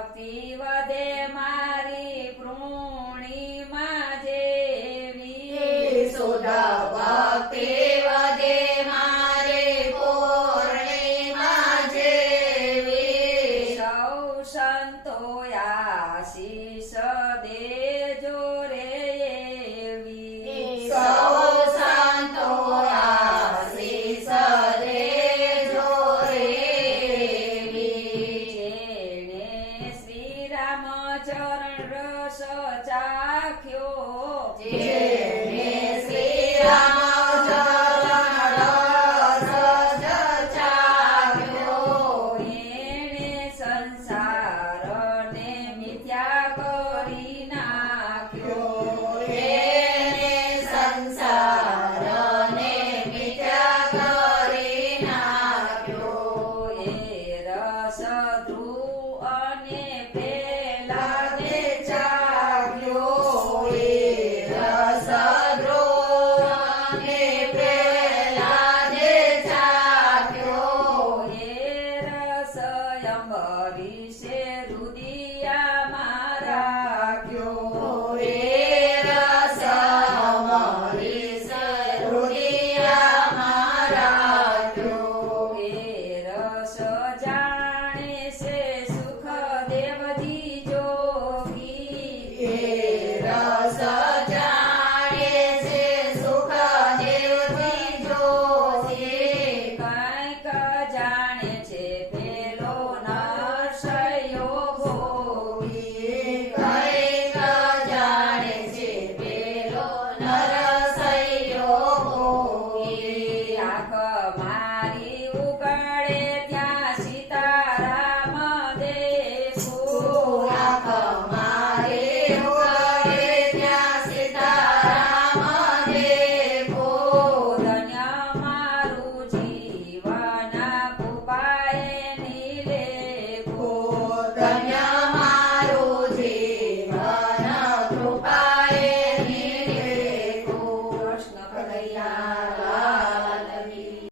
Bhakti